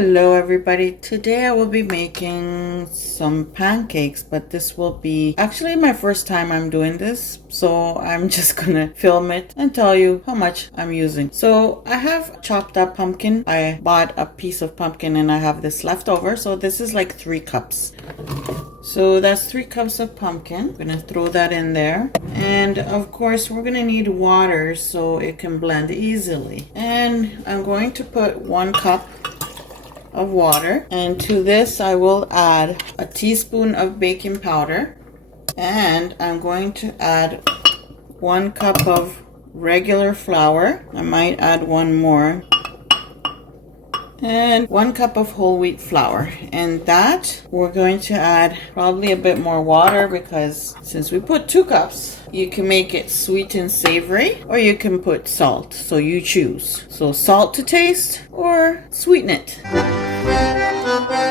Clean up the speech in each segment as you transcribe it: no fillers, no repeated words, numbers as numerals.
Hello everybody. Today I will be making some pancakes, but this will be actually my first time I'm doing this. So I'm just gonna film it and tell you how much I'm using. So I have chopped up pumpkin. I bought a piece of pumpkin and I have this left over. So this is like 3 cups. So that's 3 cups of pumpkin. I'm gonna throw that in there. And of course we're gonna need water so it can blend easily. And I'm going to put 1 cup of water, and to this I will add a teaspoon of baking powder, and I'm going to add 1 cup of regular flour. I might add 1 more, and 1 cup of whole wheat flour. And that we're going to add probably a bit more water, because since we put 2 cups, you can make it sweet and savory, or you can put salt, so you choose. So salt to taste or sweeten it.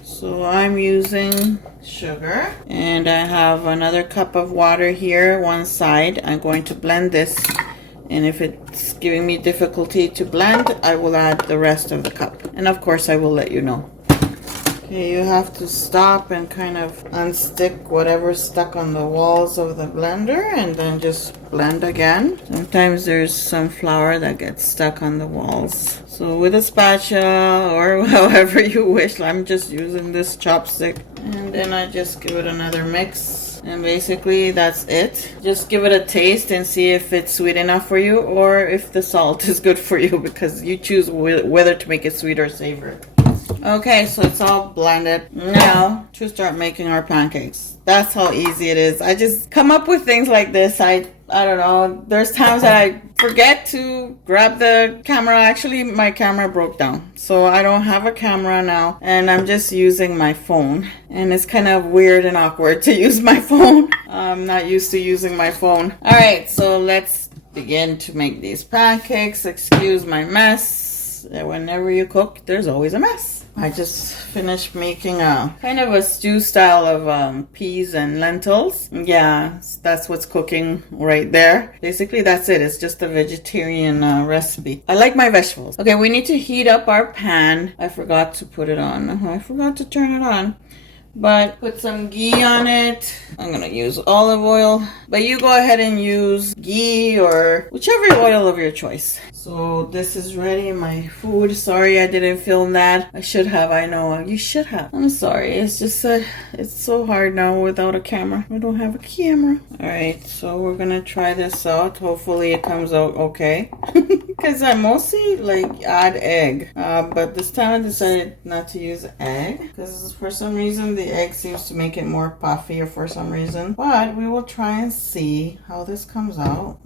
So I'm using sugar, and I have another cup of water here, one side. I'm going to blend this, and if it's giving me difficulty to blend, I will add the rest of the cup. And of course I will let you know. Okay, you have to stop and kind of unstick whatever's stuck on the walls of the blender, and then just blend again. Sometimes there's some flour that gets stuck on the walls. So with a spatula or however you wish, I'm just using this chopstick. And then I just give it another mix. And basically that's it. Just give it a taste and see if it's sweet enough for you, or if the salt is good for you, because you choose whether to make it sweet or savory. Okay, so it's all blended. Now to start making our pancakes. That's how easy it is. I just come up with things like this. I don't know. There's times that I forget to grab the camera. Actually, my camera broke down, so I don't have a camera now, and I'm just using my phone. And it's kind of weird and awkward to use my phone. I'm not used to using my phone. All right, so let's begin to make these pancakes. Excuse my mess. Whenever you cook, there's always a mess. I just finished making a kind of a stew style of peas and lentils. Yeah, that's what's cooking right there. Basically, that's it. It's just a vegetarian recipe. I like my vegetables. Okay, we need to heat up our pan. I forgot to put it on. I forgot to turn it on. But put some ghee on it. I'm gonna use olive oil, but you go ahead and use ghee or whichever oil of your choice. So this is ready, my food. Sorry I didn't film that. I should have. I know you should have. I'm sorry. It's just it's so hard now without a camera. I don't have a camera. All right, so we're gonna try this out. Hopefully it comes out okay. Because I mostly like add egg, but this time I decided not to use egg, because for some reason the egg seems to make it more puffy, or for some reason. But we will try and see how this comes out.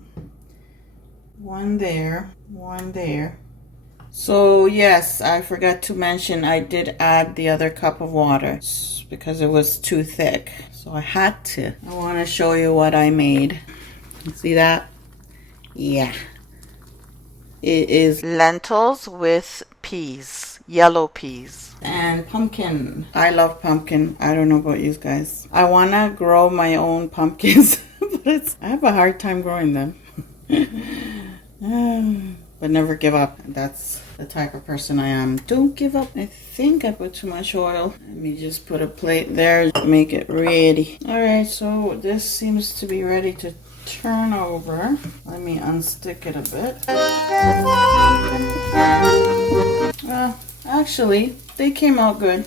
1 there, 1 there. So yes, I forgot to mention I did add the other cup of water because it was too thick, so I had to. I want to show you what I made. See that? Yeah. It is lentils with peas, yellow peas, and pumpkin. I love pumpkin. I don't know about you guys. I want to grow my own pumpkins, but I have a hard time growing them. But never give up. That's the type of person I am. Don't give up. I think I put too much oil. Let me just put a plate there, make it ready. All right, so this seems to be ready to turn over. Let me unstick it a bit. Well, actually, they came out good.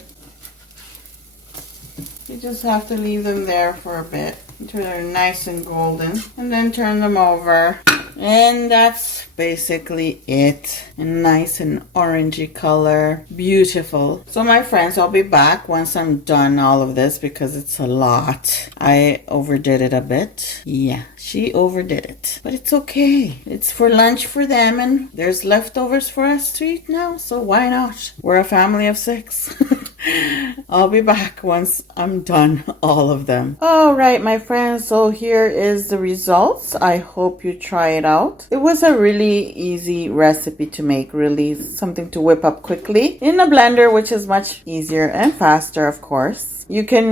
You just have to leave them there for a bit until they're nice and golden, and then turn them over. And that's basically it. A nice and orangey color. Beautiful. So my friends, I'll be back once I'm done all of this, because it's a lot. I overdid it a bit. Yeah, she overdid it. But it's okay. It's for lunch for them, and there's leftovers for us to eat now, so why not? We're a family of 6. I'll be back once I'm done all of them. All right, my friends, so here is the results. I hope you try it it out. It was a really easy recipe to make, really something to whip up quickly in a blender, which is much easier and faster, of course. You can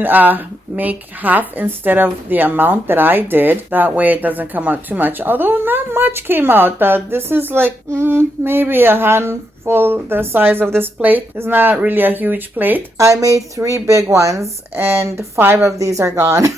make half instead of the amount that I did. That way it doesn't come out too much. Although not much came out. This is like maybe a handful the size of this plate. It's not really a huge plate. I made 3 big ones and 5 of these are gone.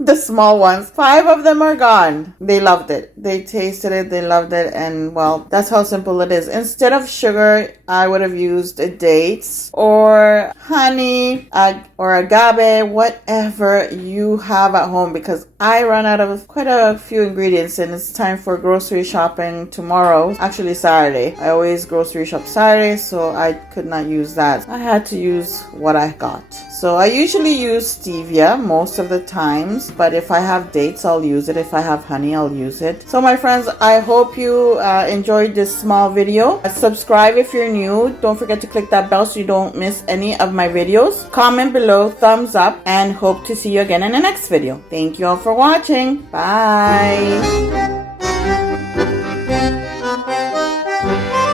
The small ones, 5 of them are gone. They loved it. They tasted it. They loved it. And well, that's how simple it is. Instead of sugar, I would have used dates or honey or agave, whatever you have at home, because I run out of quite a few ingredients and it's time for grocery shopping tomorrow. Actually, Saturday. I always grocery shop Saturday, so I could not use that. I had to use what I got. So I usually use stevia most of the times, but if I have dates, I'll use it. If I have honey, I'll use it. So my friends, I hope you enjoyed this small video. Subscribe if you're new. Don't forget to click that bell so you don't miss any of my videos. Comment below, thumbs up, and hope to see you again in the next video. Thank you all for watching. Bye.